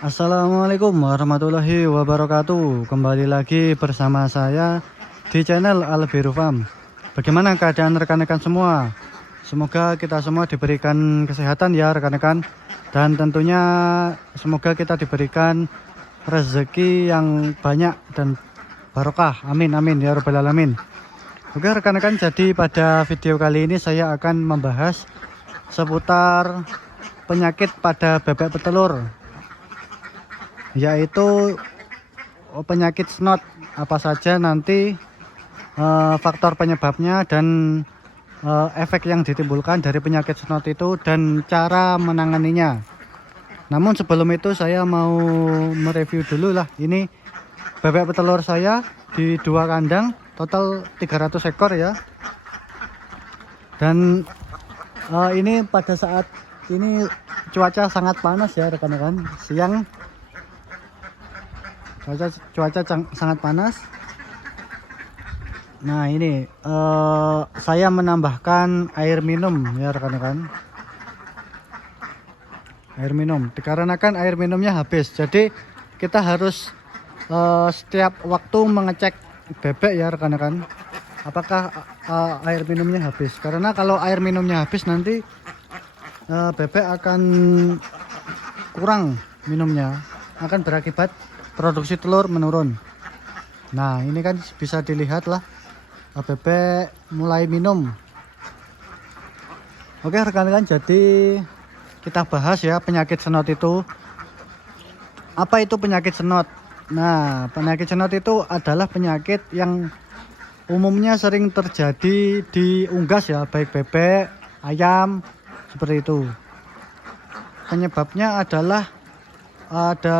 Assalamualaikum warahmatullahi wabarakatuh. Kembali lagi bersama saya di channel Albiru Farm. Bagaimana keadaan rekan-rekan semua? Semoga kita semua diberikan kesehatan ya rekan-rekan. Dan tentunya semoga kita diberikan rezeki yang banyak dan barokah. Amin amin ya rabbal alamin. Oke rekan-rekan, jadi pada video kali ini saya akan membahas seputar penyakit pada bebek petelur, yaitu penyakit snot. Apa saja nanti faktor penyebabnya dan efek yang ditimbulkan dari penyakit snot itu dan cara menanganinya. Namun sebelum itu saya mau mereview dulu lah. Ini bebek petelur saya di 2 kandang, total 300 ekor ya. Dan ini pada saat ini cuaca sangat panas ya rekan-rekan. Siang cuaca sangat panas. Nah ini saya menambahkan air minum ya rekan-rekan, air minum dikarenakan air minumnya habis. Jadi kita harus setiap waktu mengecek bebek ya rekan-rekan, apakah air minumnya habis. Karena kalau air minumnya habis nanti bebek akan kurang minumnya, akan berakibat produksi telur menurun. Nah ini kan bisa dilihat lah, bebek mulai minum. Oke rekan-rekan, jadi kita bahas ya penyakit senot itu. Apa itu penyakit senot? Nah penyakit senot itu adalah penyakit yang umumnya sering terjadi di unggas ya, baik bebek, ayam, seperti itu. Penyebabnya adalah ada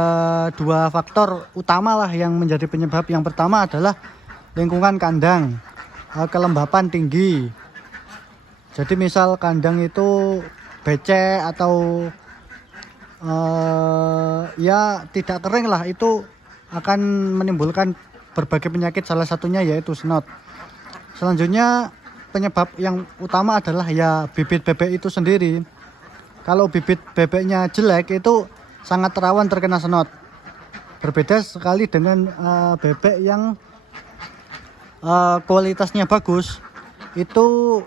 2 faktor utama lah yang menjadi penyebab. Yang pertama adalah lingkungan kandang, kelembapan tinggi. Jadi misal kandang itu becek atau ya tidak kering lah, itu akan menimbulkan berbagai penyakit, salah satunya yaitu snot. Selanjutnya penyebab yang utama adalah ya bibit bebek itu sendiri. Kalau bibit bebeknya jelek itu sangat rawan terkena snot. Berbeda sekali dengan bebek yang kualitasnya bagus, itu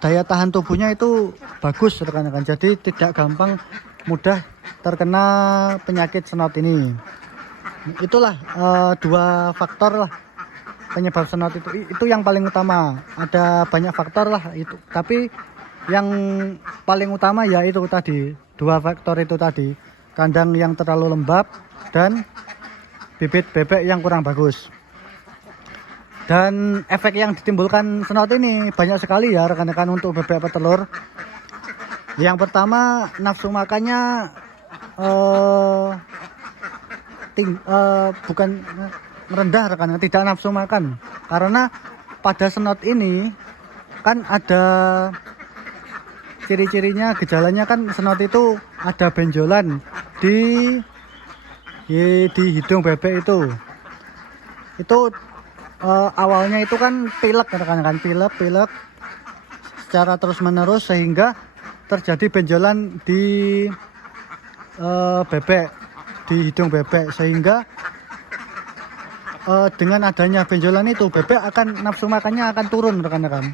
daya tahan tubuhnya itu bagus rekan-rekan. Jadi tidak gampang mudah terkena penyakit snot ini. Itulah 2 faktor lah penyebab snot itu yang paling utama. Ada banyak faktor lah itu, tapi yang paling utama ya itu tadi, 2 faktor itu tadi, kandang yang terlalu lembab dan bibit bebek yang kurang bagus. Dan efek yang ditimbulkan snot ini banyak sekali ya rekan-rekan untuk bebek petelur. Yang pertama, nafsu makannya bukan rendah rekan-rekan, tidak nafsu makan. Karena pada snot ini kan ada ciri-cirinya, gejalanya kan snot itu ada benjolan di hidung bebek itu. Itu awalnya itu kan pilek rekan-rekan, pilek secara terus menerus sehingga terjadi benjolan di bebek, di hidung bebek, sehingga dengan adanya benjolan itu bebek akan nafsu makannya akan turun rekan-rekan,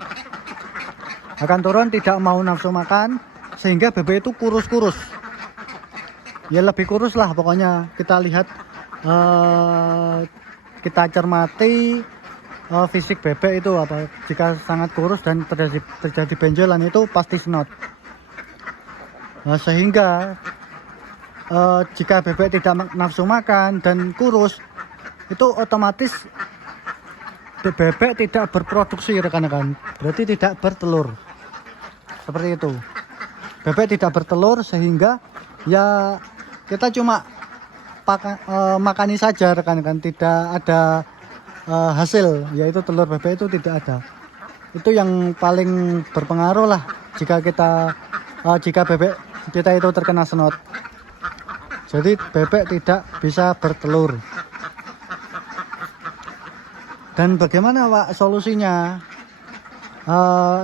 akan turun, tidak mau nafsu makan, sehingga bebek itu kurus-kurus ya, lebih kurus lah pokoknya. Kita lihat, kita cermati fisik bebek itu apa, jika sangat kurus dan terjadi benjolan itu pasti snot. Sehingga jika bebek tidak nafsu makan dan kurus, itu otomatis bebek tidak berproduksi rekan-rekan, berarti tidak bertelur. Seperti itu, bebek tidak bertelur, sehingga ya kita cuma makani saja rekan-rekan, tidak ada hasil, yaitu telur bebek itu tidak ada. Itu yang paling berpengaruh lah jika bebek kita itu terkena snot. Jadi bebek tidak bisa bertelur. Dan bagaimana Pak solusinya?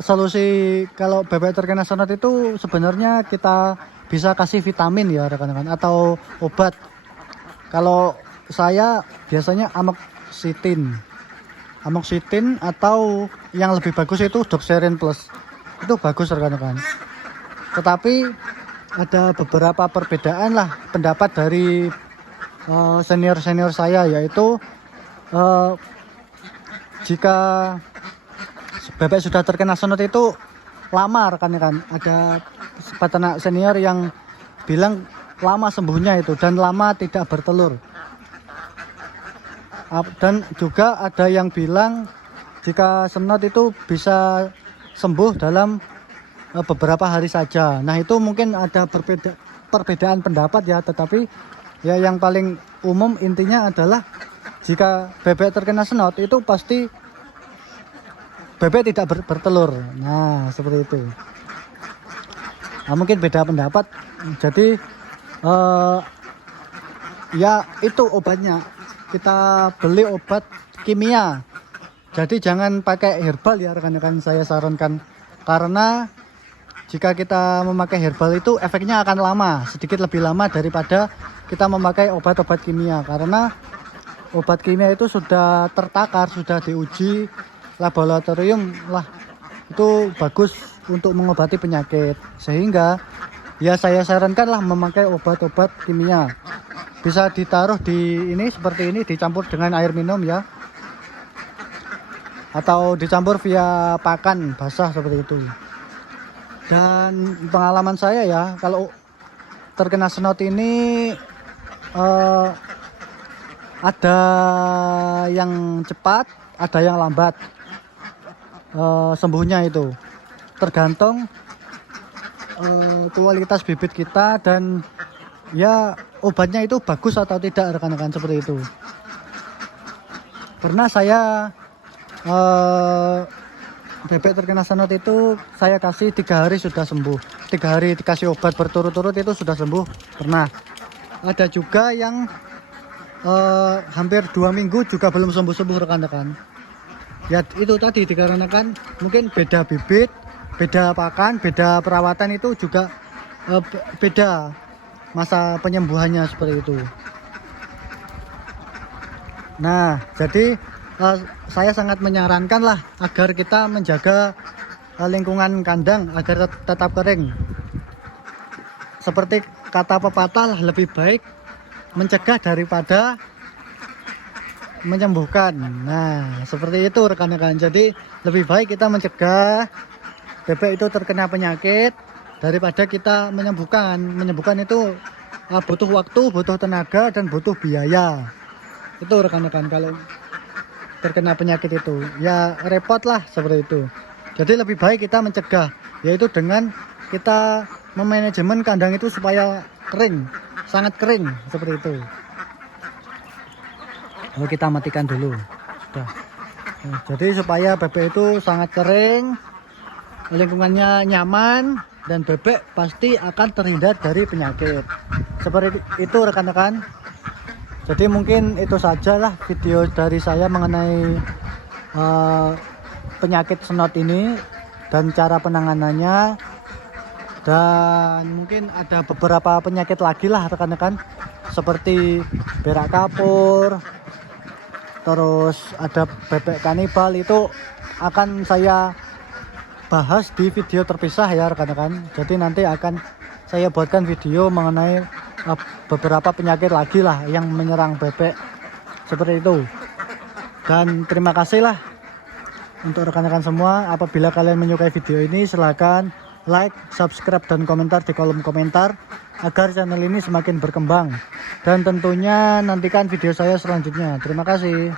Solusi kalau bebek terkena snot itu sebenarnya kita bisa kasih vitamin ya rekan-rekan, atau obat. Kalau saya biasanya amoksitin atau yang lebih bagus itu Doxerin Plus. Itu bagus rekan-rekan. Tetapi ada beberapa perbedaan lah pendapat dari senior-senior saya, yaitu jika bebek sudah terkena senut itu lama rekan-rekan. Ada peternak senior yang bilang lama sembuhnya itu dan lama tidak bertelur. Dan juga ada yang bilang jika senut itu bisa sembuh dalam beberapa hari saja. Nah, itu mungkin ada perbedaan pendapat ya, tetapi ya yang paling umum intinya adalah jika bebek terkena senut itu pasti bebek tidak bertelur. Nah, seperti itu. Nah, mungkin beda pendapat. Jadi ya itu obatnya. Kita beli obat kimia. Jadi jangan pakai herbal ya rekan-rekan, saya sarankan. Karena jika kita memakai herbal itu efeknya akan lama, sedikit lebih lama daripada kita memakai obat-obat kimia. Karena obat kimia itu sudah tertakar, sudah diuji laboratorium lah, itu bagus untuk mengobati penyakit. Sehingga ya saya sarankan lah memakai obat-obat kimia. Bisa ditaruh di ini seperti ini, dicampur dengan air minum ya, atau dicampur via pakan basah seperti itu. Dan pengalaman saya ya, kalau terkena senut ini ada yang cepat, ada yang lambat sembuhnya itu. Tergantung kualitas bibit kita dan ya obatnya itu bagus atau tidak rekan-rekan, seperti itu. Pernah saya bebek terkena senut itu saya kasih 3 hari sudah sembuh. 3 hari dikasih obat berturut-turut itu sudah sembuh. Pernah. Ada juga yang hampir 2 minggu juga belum sembuh-sembuh rekan-rekan. Ya itu tadi dikarenakan mungkin beda bibit, beda pakan, beda perawatan, itu juga beda masa penyembuhannya seperti itu. Nah, jadi saya sangat menyarankan lah agar kita menjaga lingkungan kandang agar tetap kering. Seperti kata pepatah lah, lebih baik mencegah daripada menyembuhkan. Nah, seperti itu rekan-rekan. Jadi lebih baik kita mencegah bebek itu terkena penyakit daripada kita menyembuhkan. Menyembuhkan itu butuh waktu, butuh tenaga, dan butuh biaya. Itu rekan-rekan, kalau terkena penyakit itu ya repot lah seperti itu. Jadi lebih baik kita mencegah, yaitu dengan kita memanajemen kandang itu supaya kering, sangat kering seperti itu. Lalu kita matikan dulu. Sudah. Nah, jadi supaya bebek itu sangat kering, lingkungannya nyaman, dan bebek pasti akan terhindar dari penyakit. Seperti itu rekan-rekan. Jadi mungkin itu sajalah video dari saya mengenai penyakit senut ini dan cara penanganannya. Dan mungkin ada beberapa penyakit lagi lah rekan-rekan, seperti berak kapur, terus ada bebek kanibal. Itu akan saya bahas di video terpisah ya rekan-rekan. Jadi nanti akan saya buatkan video mengenai beberapa penyakit lagi lah yang menyerang bebek seperti itu. Dan terima kasih lah untuk rekan-rekan semua. Apabila kalian menyukai video ini, silahkan like, subscribe, dan komentar di kolom komentar agar channel ini semakin berkembang. Dan tentunya nantikan video saya selanjutnya. Terima kasih.